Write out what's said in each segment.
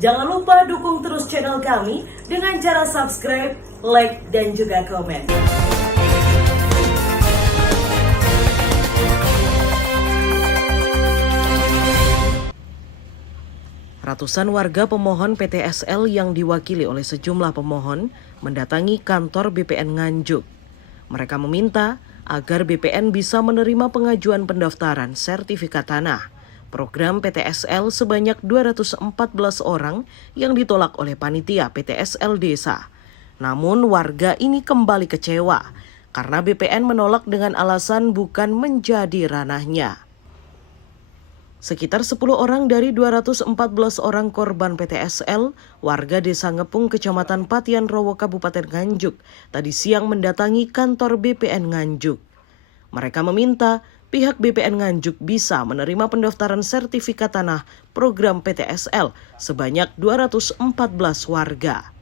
Jangan lupa dukung terus channel kami dengan cara subscribe, like, dan juga komen. Ratusan warga pemohon PTSL yang diwakili oleh sejumlah pemohon mendatangi kantor BPN Nganjuk. Mereka meminta agar BPN bisa menerima pengajuan pendaftaran sertifikat tanah program PTSL sebanyak 214 orang yang ditolak oleh panitia PTSL desa. Namun warga ini kembali kecewa karena BPN menolak dengan alasan bukan menjadi ranahnya. Sekitar 10 orang dari 214 orang korban PTSL, warga Desa Ngepung, Kecamatan Patian Rowo, Kabupaten Nganjuk, tadi siang mendatangi kantor BPN Nganjuk. Mereka meminta pihak BPN Nganjuk bisa menerima pendaftaran sertifikat tanah program PTSL sebanyak 214 warga.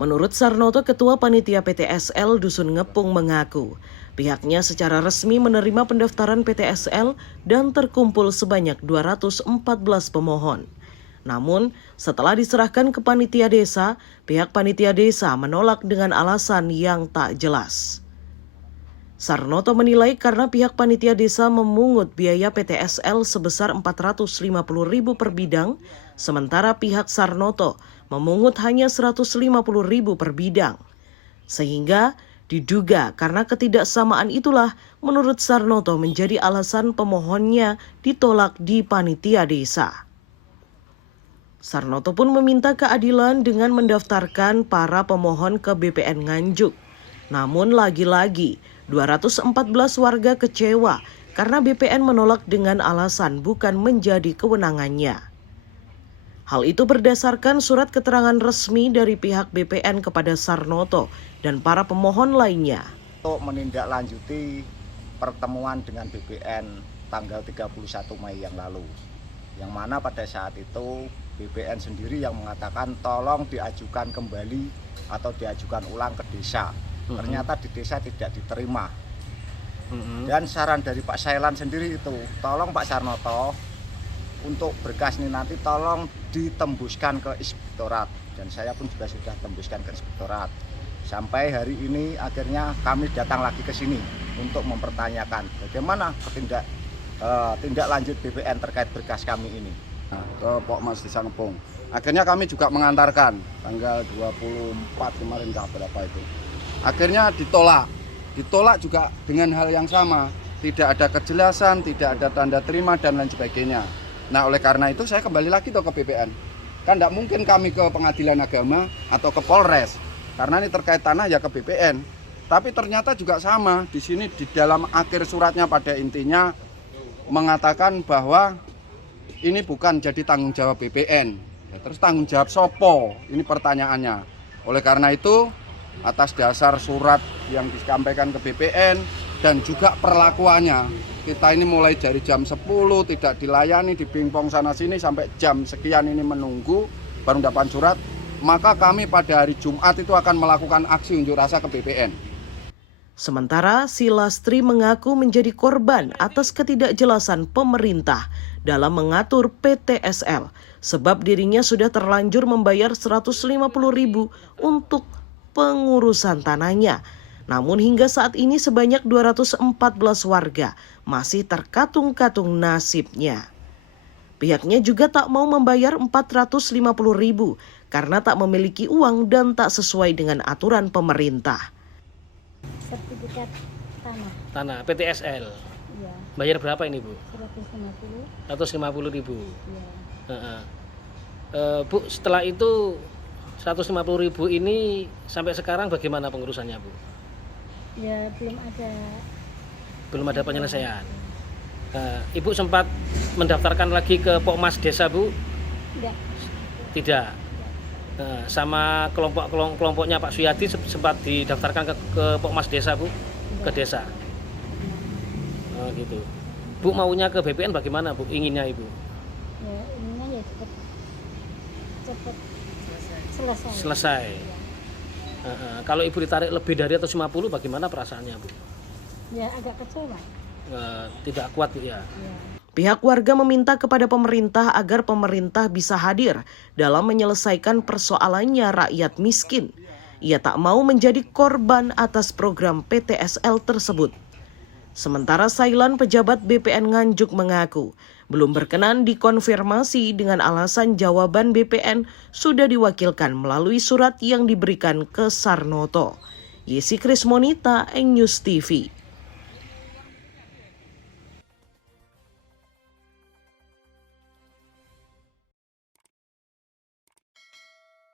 Menurut Sarnoto, Ketua Panitia PTSL Dusun Ngepung mengaku, pihaknya secara resmi menerima pendaftaran PTSL dan terkumpul sebanyak 214 pemohon. Namun, setelah diserahkan ke panitia desa, pihak panitia desa menolak dengan alasan yang tak jelas. Sarnoto menilai karena pihak panitia desa memungut biaya PTSL sebesar Rp450.000 per bidang, sementara pihak Sarnoto memungut hanya Rp150.000 per bidang. Sehingga diduga karena ketidaksamaan itulah menurut Sarnoto menjadi alasan pemohonnya ditolak di panitia desa. Sarnoto pun meminta keadilan dengan mendaftarkan para pemohon ke BPN Nganjuk. Namun lagi-lagi 214 warga kecewa karena BPN menolak dengan alasan bukan menjadi kewenangannya. Hal itu berdasarkan surat keterangan resmi dari pihak BPN kepada Sarnoto dan para pemohon lainnya. Untuk menindaklanjuti pertemuan dengan BPN tanggal 31 Mei yang lalu, yang mana pada saat itu BPN sendiri yang mengatakan tolong diajukan kembali atau diajukan ulang ke desa. Ternyata di desa tidak diterima. Dan saran dari Pak Sailan sendiri itu, tolong Pak Sarnoto untuk berkas ini nanti tolong ditembuskan ke inspektorat. Dan saya pun juga sudah tembuskan ke inspektorat. Sampai hari ini akhirnya kami datang lagi ke sini untuk mempertanyakan bagaimana tindak lanjut BPN terkait berkas kami ini. Ke Pokmas Desa Ngepung. Akhirnya kami juga mengantarkan tanggal 24 kemarin berapa itu. Akhirnya ditolak juga dengan hal yang sama, tidak ada kejelasan, tidak ada tanda terima dan lain sebagainya. Nah oleh karena itu saya kembali lagi ke BPN, kan tidak mungkin kami ke pengadilan agama atau ke Polres, karena ini terkait tanah ya ke BPN. Tapi ternyata juga sama, di sini di dalam akhir suratnya pada intinya mengatakan bahwa ini bukan jadi tanggung jawab BPN. Ya, terus tanggung jawab sopo? Ini pertanyaannya. Oleh karena itu atas dasar surat yang disampaikan ke BPN dan juga perlakuannya, kita ini mulai dari jam 10 tidak dilayani, di pingpong sana sini sampai jam sekian ini menunggu baru dapat surat, maka kami pada hari Jumat itu akan melakukan aksi unjuk rasa ke BPN. Sementara si Lastri mengaku menjadi korban atas ketidakjelasan pemerintah dalam mengatur PTSL sebab dirinya sudah terlanjur membayar Rp150.000 untuk pengurusan tanahnya. Namun hingga saat ini sebanyak 214 warga masih terkatung-katung nasibnya. Pihaknya juga tak mau membayar Rp450.000 karena tak memiliki uang dan tak sesuai dengan aturan pemerintah. Sertifikat tanah PTSL. Iya. Bayar berapa ini Bu? 150. 150.000. Iya. Bu, setelah itu 150.000 ini sampai sekarang bagaimana pengurusannya Bu? Ya belum ada penyelesaian. Ibu sempat mendaftarkan lagi ke Pokmas Desa Bu? Enggak. Tidak. Sama kelompoknya Pak Suyadi sempat didaftarkan ke Pokmas Desa Bu? Ke desa. Gitu. Bu maunya ke BPN bagaimana Bu? Inginnya Ibu? Ya inginnya ya cepat selesai. Ya. Kalau Ibu ditarik lebih dari 150 bagaimana perasaannya Bu? Ya agak kecewa. Tidak kuat Bu ya. Pihak warga meminta kepada pemerintah agar pemerintah bisa hadir dalam menyelesaikan persoalannya rakyat miskin. Ia tak mau menjadi korban atas program PTSL tersebut. Sementara Sailan, pejabat BPN Nganjuk, mengaku belum berkenan dikonfirmasi dengan alasan jawaban BPN sudah diwakilkan melalui surat yang diberikan ke Sarnoto. Yesi Krismonita, Eng News TV.